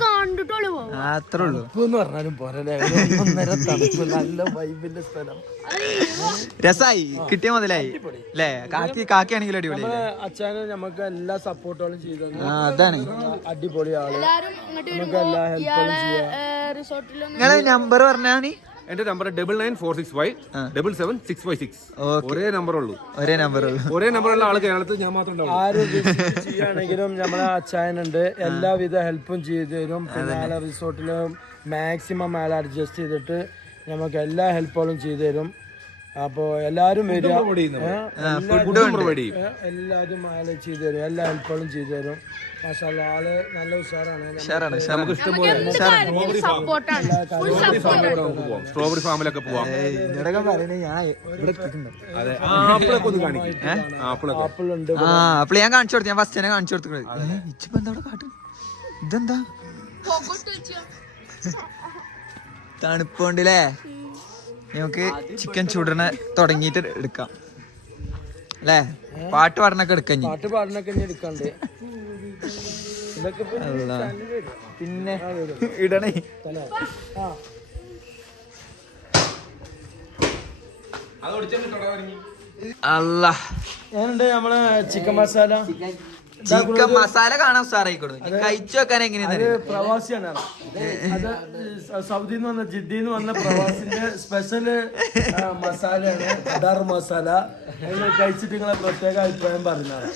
അത്രേ ഉള്ളൂ. പറഞ്ഞാലും പോരല്ലേ, 1.5 തണുപ്പ്, നല്ല വൈബിന്റെ സ്ഥലം. രസായി, കിട്ടിയ മുതലായി അല്ലേ? കാക്കയാണെങ്കിലും അടിപൊളി. അച്ഛന് നമുക്ക് എല്ലാ സപ്പോർട്ടുകളും ചെയ്തു. അതാണ് അടിപൊളി ആള്. നമുക്ക് എല്ലാ ഹെൽപ്പുകളും ചെയ്യാം. നിങ്ങളെ നമ്പർ പറഞ്ഞാ? എന്റെ നമ്പർ 9946577656. ഒരേ നമ്പറുള്ളൂ. ഒരേ നമ്പറുള്ള ആള് കേരളത്തിൽ ഞാൻ മാത്രം ഉണ്ടാവും. ആര് ചെയ്യുകയാണെങ്കിലും നമ്മളെ അച്ചായനുണ്ട്, എല്ലാവിധ ഹെൽപ്പും ചെയ്തു തരും. പിന്നെ ആളെ റിസോർട്ടിലും മാക്സിമം ആളെ അഡ്ജസ്റ്റ് ചെയ്തിട്ട് നമുക്ക് എല്ലാ ഹെൽപ്പുകളും ചെയ്തു തരും. അപ്പൊ എല്ലാരും വരിക, എല്ലാരും ആള് ചെയ്തു തരും, എല്ലാ ഹെൽപ്പുകളും ചെയ്തു തരും. മാഷാഅല്ലാ, ആള് നല്ല ഉഷാറാണ്. സ്ട്രോബെറി ഫാമിലൊക്കെ പോവാം. ആപ്പിളുണ്ട്. ആപ്പിൾ ഞാൻ കാണിച്ചു കൊടുത്തു. ഞാൻ ഫസ്റ്റ് തന്നെ കാണിച്ചു കൊടുത്തു. എന്താ കാട്ട്? ഇതെന്താ തണുപ്പുണ്ടല്ലേ? നമുക്ക് ചിക്കൻ ചുടണ തുടങ്ങിയിട്ട് എടുക്കാം അല്ലേ? പാട്ട് പാടണൊക്കെ എടുക്കാം. എടുക്കണ്ടേ? പിന്നെ ഇടണേ. അല്ല ഞാനുണ്ട് നമ്മളെ ചിക്കൻ മസാല. ചിക്കൻ മസാല കാണാൻ ഉസാറായിക്കോളൂ. കഴിച്ചു വെക്കാൻ എങ്ങനെയാ അത് പ്രവാസിയാണ്. അത് സൗദിയിൽ നിന്ന് വന്ന ജിദ്ദിന്ന് വന്ന പ്രവാസിന്റെ സ്പെഷ്യൽ മസാലയാണ് ഡർ മസാല. നിങ്ങൾ കഴിച്ചിട്ട് നിങ്ങളെ പ്രത്യേക അഭിപ്രായം പറയുന്നതാണ്.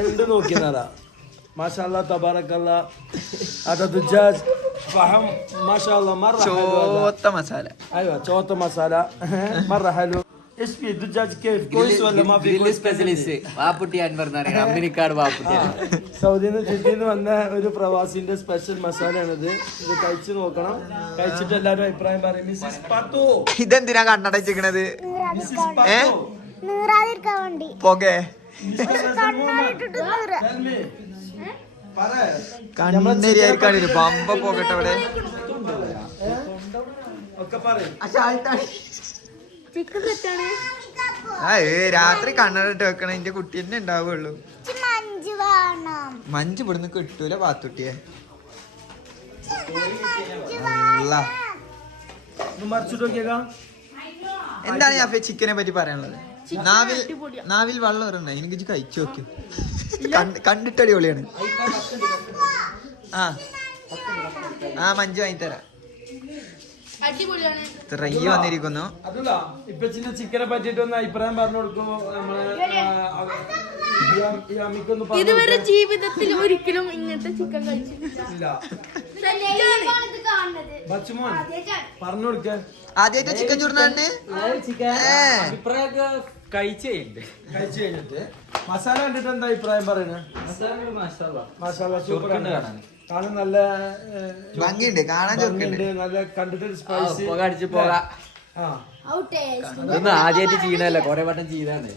എന്ത് നോക്കിയതാ മാഷാഅല്ലാ തബാറക്കല്ലാ. അത് ദുജാജ് ഫഹം മാഷാഅല്ലാ മറ ചോത്ത മസാല. ايوه ചോത്ത മസാല മറ ഹലോ. ايش في الدجاج كيف كويس ولا ما في كويس؟ സ്പെഷ്യലിസ്റ്റ് വാപ്പുട്ടി അൻവർ എന്ന് പറയുന്നത് അമ്മിനിക്കാട് വാപ്പുട്ടിയാണ്. സൗദിയിൽ നിന്ന് ജിദ്ദിന്ന് വന്ന ഒരു പ്രവാസിന്റെ സ്പെഷ്യൽ മസാലയാണിത്. ഇത് കഴിച്ചു നോക്കണം. കഴിച്ചിട്ട് എല്ലാവരും അഭിപ്രായം പറയും. മിസ്സിസ് പാത്തു ഇതെന്തിനാ കണ്ണടച്ചിക്കണത്? നീറാതിരിക്കാൻ വേണ്ടി പോകെ കണ്ണാടിട്ടിട്ട് നീറ. കണ്ണരിയായിരിക്കാണ് പമ്പ പോകട്ടെ അവിടെ. ഒക്കെ പറയും. ചിക്കൻ സെറ്റാണ്. രാത്രി കണ്ണടട്ട് വെക്കണം. എന്റെ കുട്ടി തന്നെ ഉണ്ടാവുള്ളൂ. മഞ്ച് വേണം. മഞ്ച് ഇവിടുന്ന് കിട്ടൂല പാത്തുട്ടിയെ. മറിച്ചിട്ട് നോക്കിയേക്കാം. എന്താണ് ഞാൻ ചിക്കനെ പറ്റി പറയാനുള്ളത്? നാവിൽ വെള്ളം ഇറങ്ങ. എനിക്ക് കഴിച്ചു നോക്കി. കണ്ടിട്ട് അടിപൊളിയാണ്. ആ മഞ്ച് വാങ്ങിത്തരാം. അടിപൊളിയാണ്. റയ്യ് വന്നിരിക്കുന്നു. അതല്ല ഇപ്പൊ ചിക്കനെ പറ്റിട്ട് ഒന്ന് അഭിപ്രായം പറഞ്ഞു കൊടുക്കുമ്പോ നമ്മളെ ഇതുവരെ ജീവിതത്തിൽ ഒരിക്കലും ഇങ്ങനത്തെ ചിക്കൻ കഴിച്ചിട്ടില്ല. ബച്ചുമോൻ പറഞ്ഞു കൊടുക്ക. ആദ്യമായിട്ട് ചിക്കൻ ചൂടുന്നാണ്ട് കഴിച്ചു കഴിഞ്ഞിട്ട് മസാല കണ്ടിട്ട് എന്താ അഭിപ്രായം പറയുന്നത്? മസാല സൂപ്പറാണ്. കാണാൻ നല്ല ഭംഗിയുണ്ട്. കാണാൻ ഭംഗിയുണ്ട്. നല്ല കണ്ടിട്ട് സ്പൈസി. അടിച്ചു പോകാം. ഇതൊന്നും ആദ്യമായിട്ട് ചെയ്യണല്ല, കൊറേ വട്ടം ചെയ്താണ്.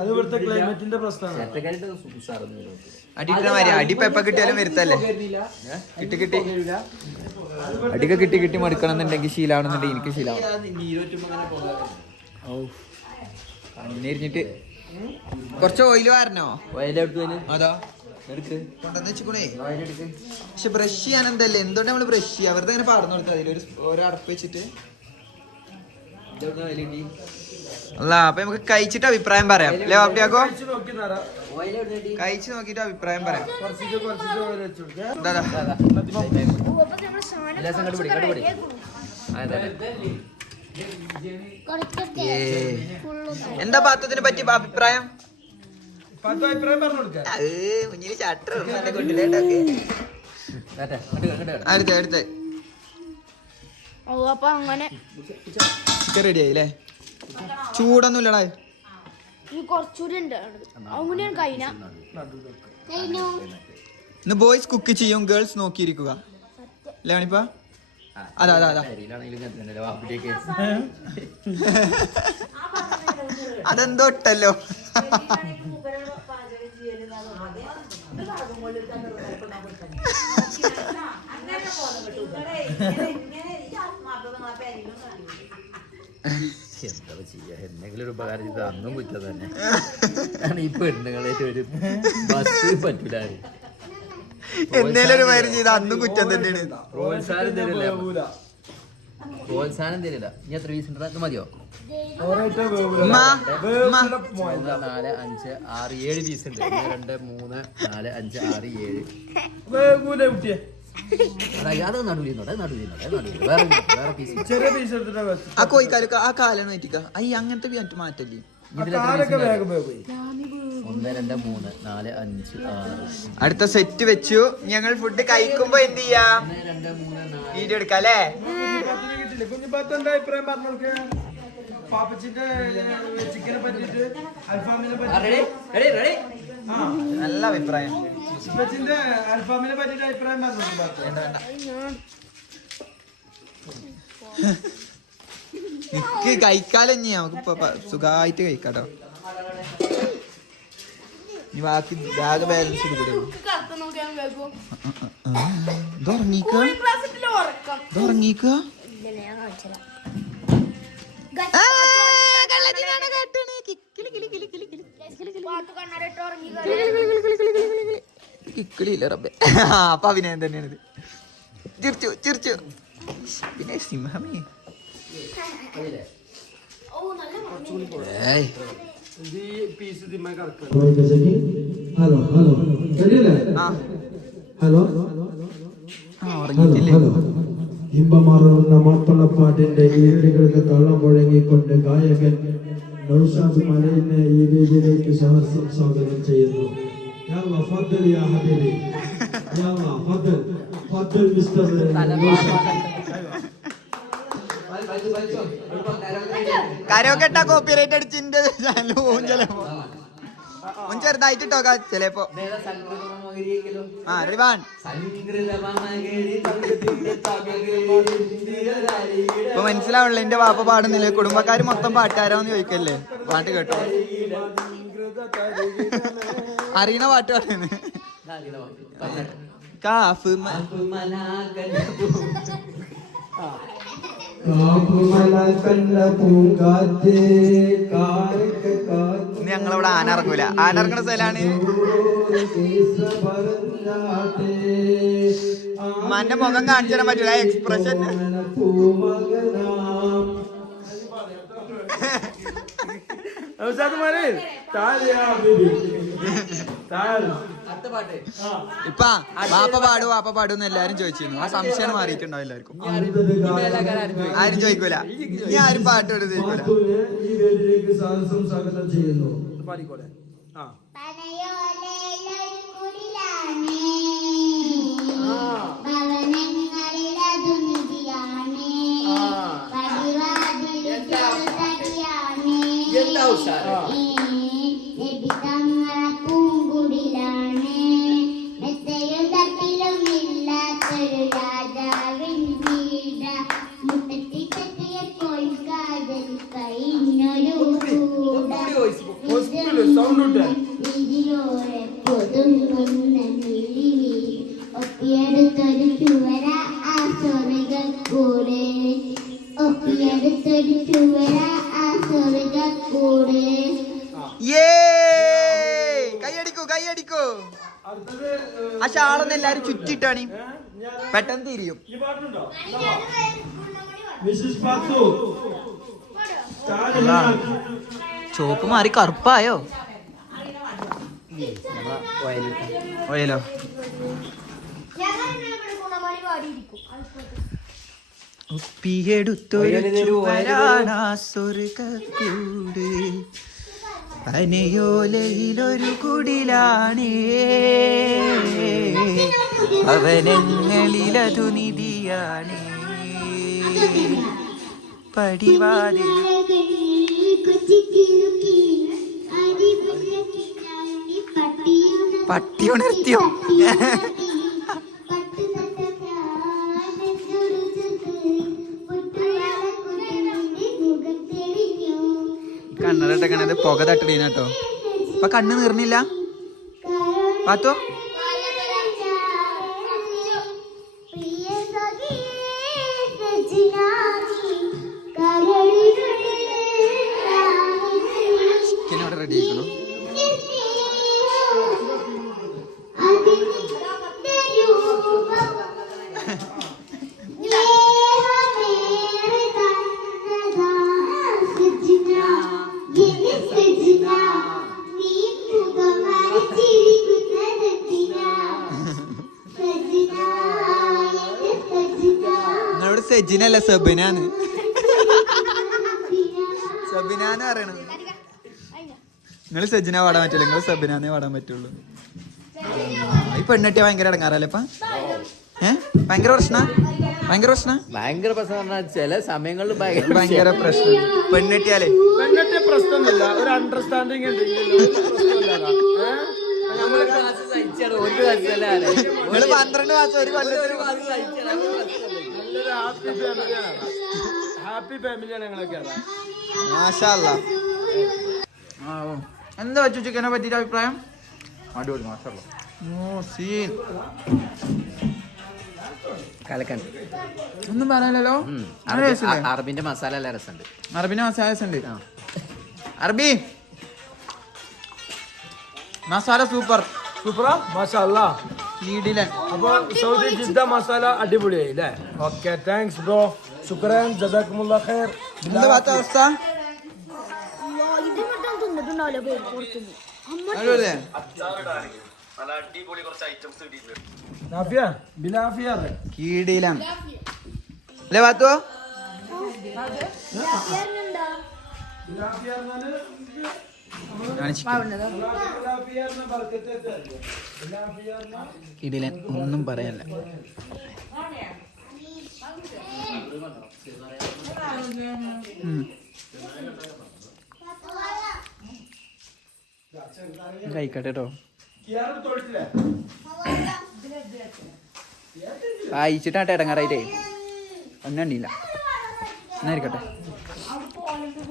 അത് ഇവിടുത്തെ ക്ലൈമറ്റിന്റെ പ്രശ്നമാണ്. അടിപ്പ എപ്പ കിട്ടിയാലും വരുത്തല്ലേ. കിട്ടി അടിക്ക കിട്ടി മടുക്കണം എന്നുണ്ടെങ്കിൽ ശീലാവണമെന്നുണ്ടെങ്കിൽ എനിക്ക് ശീലാവണം. കണ്ണിരിഞ്ഞിട്ട് കൊറച്ച് ഓയില് വാരണോ? അതാ കൊണ്ടുവന്ന് വെച്ചിക്കണേ. പക്ഷെ ബ്രഷ് ചെയ്യാൻ എന്തല്ലേ, എന്തുകൊണ്ട് നമ്മള് ബ്രഷ് ചെയ്യാം? വെറുതെ അങ്ങനെ പാടുന്നു കൊടുത്താൽ അതിൽ ഓരോ അടപ്പ് വെച്ചിട്ട്. അല്ല അപ്പൊ നമുക്ക് കഴിച്ചിട്ട് അഭിപ്രായം പറയാം അല്ലേ വാപ്പിയാക്കോ? കഴിച്ചു നോക്കിട്ട് അഭിപ്രായം പറയാം. എന്താ പാത്രത്തിനെ പറ്റി അഭിപ്രായം? മുന്നിൽ ചട്ടർ അടുത്ത അപ്പൊ അങ്ങനെ ചിക്കൻ റെഡി ആയില്ലേ? ചൂടൊന്നും ഇല്ലടാ. ഇനി കുറച്ചുകൂടി ഉണ്ട്. അങ്ങനെയാണ് കഴിഞ്ഞ ഇന്ന് ബോയ്സ് കുക്ക് ചെയ്യും, ഗേൾസ് നോക്കിയിരിക്കുക അല്ലേ കാണിപ്പ? അതാ അതെന്തോ ഇട്ടല്ലോ. എന്താ ചെയ്യാ, എന്തെങ്കിലും ഒരു ഉപകാരം ചെയ്ത് അന്നും കുറ്റം തന്നെ. ഈ പെണ്ണുങ്ങളായിട്ട് ഒരു ബസ് പറ്റൂല. എന്തേലും ഒരു കാര്യം ചെയ്ത അന്നും കുറ്റം തന്നെയാണ്. പ്രോത്സാഹനം തരില്ല. ഇനി എത്ര പീസ് ഉണ്ട്? മതിയോ? 4, 5, 6, 7 പീസ് ഉണ്ട്. 2, 3, 4, 5, 6, 7. അത് നടുവിന്നോട്ടെ വേറെ പീസ്. ചെറിയ പീസ് എടുത്തിട്ട് ആ കോഴിക്കാലൊക്കെ ആ കാലാണ് മാറ്റിക്ക. അയ്യ അങ്ങനത്തെ മാറ്റല്ലേ. 1, 2, 3, 4, 5, 6. അടുത്ത സെറ്റ് വെച്ചു. ഞങ്ങൾ ഫുഡ് കഴിക്കുമ്പോ എന്ത് ചെയ്യാ? 1, 2, 3, 4. വീഡിയോ എടുക്കാം അല്ലേ? കുഞ്ഞിപ്പാത്തന്റെ അഭിപ്രായം പറഞ്ഞു. പാപ്പച്ചിന്റെ ചിക്കനെ പറ്റിട്ട് അൽഫാമിനെ പറ്റി നല്ല അഭിപ്രായം. പാപ്പച്ചിന്റെ അൽഫാമിനെ പറ്റിട്ട് അഭിപ്രായം പറഞ്ഞു. നിക്ക് കഴിക്കാലോ. ഇനി നമുക്ക് സുഖമായിട്ട് കഴിക്കാട്ടോ. ഇനി ബാക്കി ബാഗ് ബാലൻസ് ചെയ്തിടും. കിക്കിളില്ല റബ്ബെ. അപ്പൊ അഭിനയം തന്നെയാണിത്. ചിരിച്ചു പിന്നെ സിംഹമേ ഏയ് ഇത് ഈ പീസ് തിമ്മ കറക്കുക. ഹലോ ഹലോ റെഡിയല്ലേ? ആ ഹലോ ഉറങ്ങിയിട്ടില്ലേ? ഇമ്പമാറുന്ന മാപ്പിളപ്പാട്ടിന്റെ ഈരടികൾക്ക് തള്ളം മുഴങ്ങിക്കൊണ്ട് ഗായകൻ നൗഷാദ് മലയിനെ ഈ വേദിയിലേക്ക് സഹർഷം സ്വാഗതം ചെയ്യുന്നു. യാ ഫദ്ദൽ യാ ഹബീബി, യാ ഫദ്ദൽ ഫദ്ദൽ മിസ്റ്റർ നൗഷാദ്. കരോക്കെ ഇട്ടാ കോപ്പിറൈറ്റ് അടിച്ചിന്റെ ചാനൽ പോകും ചിലപ്പോ. ഒന്ന് ചെറുതായിട്ട് ഇട്ടോക്കാ ചിലപ്പോ. ആ ready, 1. ഇപ്പൊ മനസ്സിലാവണില്ല എന്റെ വാപ്പ പാടുന്നില്ലേ? കുടുംബക്കാര് മൊത്തം പാട്ടുകാരാന്ന് ചോദിക്കല്ലേ? പാട്ട് കേട്ടോ? അറിയണ പാട്ട് പറയുന്നു. കാഫ് ഞങ്ങളിവിടെ ആന ഇറങ്ങൂല. ആന ഇറങ്ങണ സ്ഥലാണ് ഉമ്മാന്റെ മുഖം കാണിച്ചു തരാൻ പറ്റൂല. എക്സ്പ്രഷൻ ഇപ്പ വാപ്പ പാടും എല്ലാരും ചോദിച്ചിരുന്നു. ആ സംശയം മാറിയിട്ടുണ്ടാവും എല്ലാവർക്കും. ആരും ചോദിക്കൂല. ഇനി ആരും പാട്ട് ചോദിക്കൂല. ഈ വേദിയിലേക്ക് സ്വാഗതം ചെയ്യുന്നു. പാടിക്കോളെ. ആ എന്താ ഉഷാറ്. ഒപ്പിയെടുത്തൊരു ചുവര ആ സ്വർഗക്കൂടെ, ഒപ്പിയെടുത്തൊരു ചുവര ആ സ്വർഗക്കൂടെ. കൈയടിക്കൂ. ആ ഷാളൊന്നും എല്ലാരും ചുറ്റിട്ടാണ് പെട്ടെന്ന് തിരിയും. ചോപ്പ് മാറി കറുപ്പായോ? ഓയലോ? ഒപ്പിയെടുത്തൊരു സ്വർഗക്കൂട്, പനയോലയിലൊരു കുടിലാണേ, ഭവനങ്ങളിലതു നിധിയാണേ, പടിവാതിൽ പട്ടി ഉണർത്തിയോ? കണ്ണടക്കണത് പുക തട്ടണീനട്ടോ. ഇപ്പൊ കണ്ണ് നീർന്നില്ല പാത്തോ? ചിക്കനോടെ റെഡി ആക്കണം. നിങ്ങളോട് സെജിനല്ല സബിനാന്ന്. സബിനാന്ന് പറയണത്. നിങ്ങൾ സെജിന പാടാൻ പറ്റില്ല, നിങ്ങൾ സബിനാന്നേ പാടാൻ പറ്റുള്ളൂ. ഈ പെണ്ണെട്ടിയ ഭയങ്കര ഇടങ്ങാറല്ലേ ഇപ്പൊ? ഭയങ്കര പ്രശ്നം പറഞ്ഞാൽ ചില സമയങ്ങളിൽ ഭയങ്കര പ്രശ്നം. പെണ്ണെട്ടിയാലേ പെണ്ണെട്ടിയ പ്രശ്നമൊന്നുമില്ല, ഒരു അണ്ടർസ്റ്റാൻഡിങ് ഉണ്ട്. നമ്മള് ക്ലാസ് സഹിച്ചാണ്. ഒരു ക്ലാസ്സല്ല, നിങ്ങള് 12 മാസം ഒരു കൊല്ലത്തിൽ നല്ലൊരു ഹാപ്പി ഫാമിലിയാണ് ഞങ്ങളൊക്കെ. മാഷാ അല്ലാ. എന്താ വെച്ചു ചിക്കനെ പറ്റിയിട്ട് അഭിപ്രായം? അടിപൊളി, മാഷാ അല്ലാ. സീൻ കലക്കൻ. ഒന്നും പറയാനല്ലോ. അറബിന്റെ മസാല നല്ല രസമുണ്ട്. അറബിന്റെ മസാല ഉണ്ട്. അറബി മസാല സൂപ്പറാ. മാഷാ അല്ലാ. കീടിലൻ. അപ്പൊ സൗദി ജിദ്ദ മസാല അടിപൊളിയായി അല്ലേ? ഓക്കെ, താങ്ക്സ് ബ്രോ, ശുക്രാൻ, ജസാക്കുമുല്ലാ ഖൈർ. എന്താ ഭാഗത്തെ അവസ്ഥ? ഇത് മറ്റേ തിന്നിട്ടുണ്ടാവില്ല പുറത്തുനിന്ന്. അടിപൊളിയല്ലേ? നാഫിയ ബിലാഫിയ കീടിലൻ അല്ലേ ഭാഗത്തോ? കീടിലൻ ഒന്നും പറയാനില്ല. കഴിക്കട്ടെ കേട്ടോ. അയച്ചിട്ടാട്ടെ ഇടങ്ങാറായിട്ടേ ഒന്നണ്ടില്ല. എന്നായിരിക്കട്ടെ.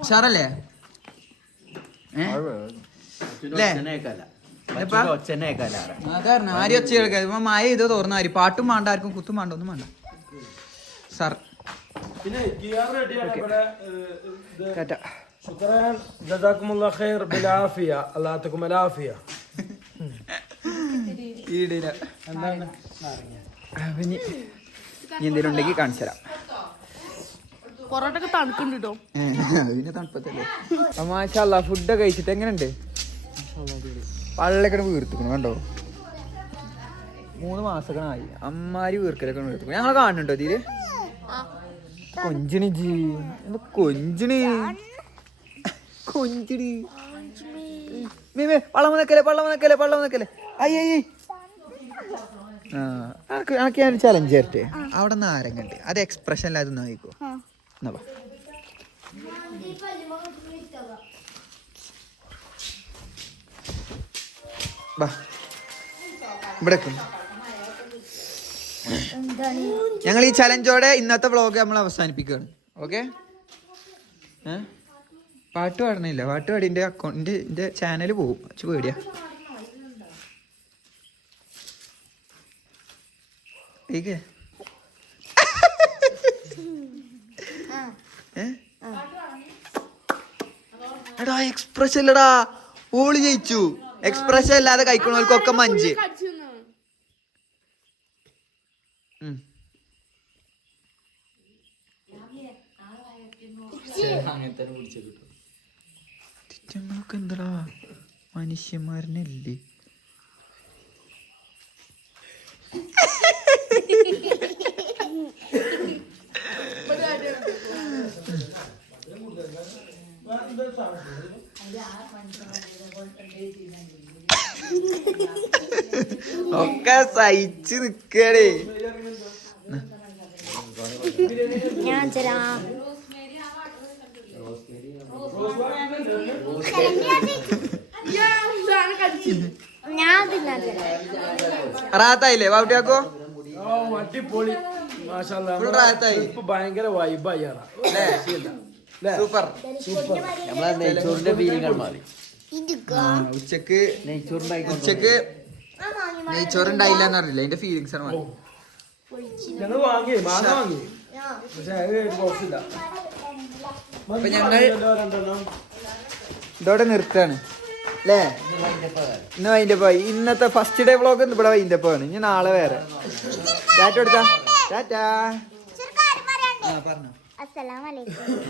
ഉഷാറല്ലേ? അതാണ് ആരും ഒച്ച കേൾക്കാ. ഇപ്പൊ മായ ഇത് തോർന്ന ആര് പാട്ടും വേണ്ട, ആർക്കും കുത്തും വേണ്ട, ഒന്നും വേണ്ട. സാർ പിന്നെ കേട്ട ശുക്രാൻ, ജസാക്കുമുല്ലാ ഖൈർ, ബിലാഫിയ, അല്ലാത്തക്കും അലാഫിയ. എന്താണ് ഇനി എന്തെങ്കിലും ഉണ്ടെങ്കിൽ കാണിച്ചു തരാം. പൊറോട്ടൊക്കെ തണുക്കുന്നുണ്ട് കേട്ടോ. അതിന് തണുപ്പത്തല്ലേ. മാഷാ ഫുഡൊക്കെ കഴിച്ചിട്ട് എങ്ങനെയുണ്ട്? പള്ളൊക്കെ വീർത്തിക്കണം കണ്ടോ. 3 മാസങ്ങളായി അമ്മാരി വീർക്കലൊക്കെ വീർത്തിക്കണം. ഞങ്ങളെ കാണുന്നുണ്ടോ തീരെ? കൊഞ്ചിണി ജി കൊഞ്ചിണി കൊഞ്ചിണി പള്ളം വന്നക്കല്ലേ. അയ്യേ അനക്ക് ഞാൻ ചലഞ്ച് തരട്ടെ. അവിടെ നാരങ്ങണ്ട്, അത് എക്സ്പ്രഷൻ അല്ലാതെ നോക്കോ. എന്നാ ഇവിടെ ഞങ്ങൾ ഈ ചലഞ്ചോടെ ഇന്നത്തെ വ്ളോഗ് നമ്മൾ അവസാനിപ്പിക്കുകയാണ്. ഓക്കെ? പാട്ട് പാടണില്ല. പാട്ട് പാടി എൻ്റെ അക്കൗണ്ട് എൻ്റെ ചാനൽ പോകും. അച്ചു പേടിയാ. എടാ എക്സ്പ്രഷൻ ഇല്ലടാ. ഓള് ജയിച്ചു. എക്സ്പ്രഷൻ ഇല്ലാതെ കഴിക്കണവർക്കൊക്കെ മഞ്ച്. എന്താ മനുഷ്യന്മാരനല്ലേ? ഒക്കെ സഹിച്ച് നിക്കണേ. ഞാൻ തരാം. ഞാൻ റാത്തായില്ലേ ബാബുട്ടിയാക്കോ? അടിപൊളി മാഷാല്ലാ. ഫുൾ റാത്തായി. ഇപ്പൊ ഭയങ്കര വൈബായി. സൂപ്പർ. നെയ്ച്ചോറിന്റെ ഫീലിംഗ് മാറി. ഉച്ചക്ക് നെയ്ച്ചോറുണ്ടായില്ല എന്നറിയില്ല. അതിന്റെ ഫീലിങ്സ് ആണ്. ഞങ്ങൾ വാങ്ങി മാങ്ങ വാങ്ങി, പക്ഷെ അത് കുഴപ്പമില്ല. അപ്പൊ ഞങ്ങൾ ഇതോടെ നിർത്തുകയാണ് അല്ലേ? ഇന്ന് വൈൻഡപ്പ് ആയി. ഇന്നത്തെ ഫസ്റ്റ് ഡേ വ്ളോഗ് ഇവിടെ വൈൻഡപ്പ് ആണ്. ഇനി നാളെ വേറെ. ടാറ്റ കൊടുത്താ ടാറ്റാ. പറഞ്ഞോ. അസ്സലാമു അലൈക്കും.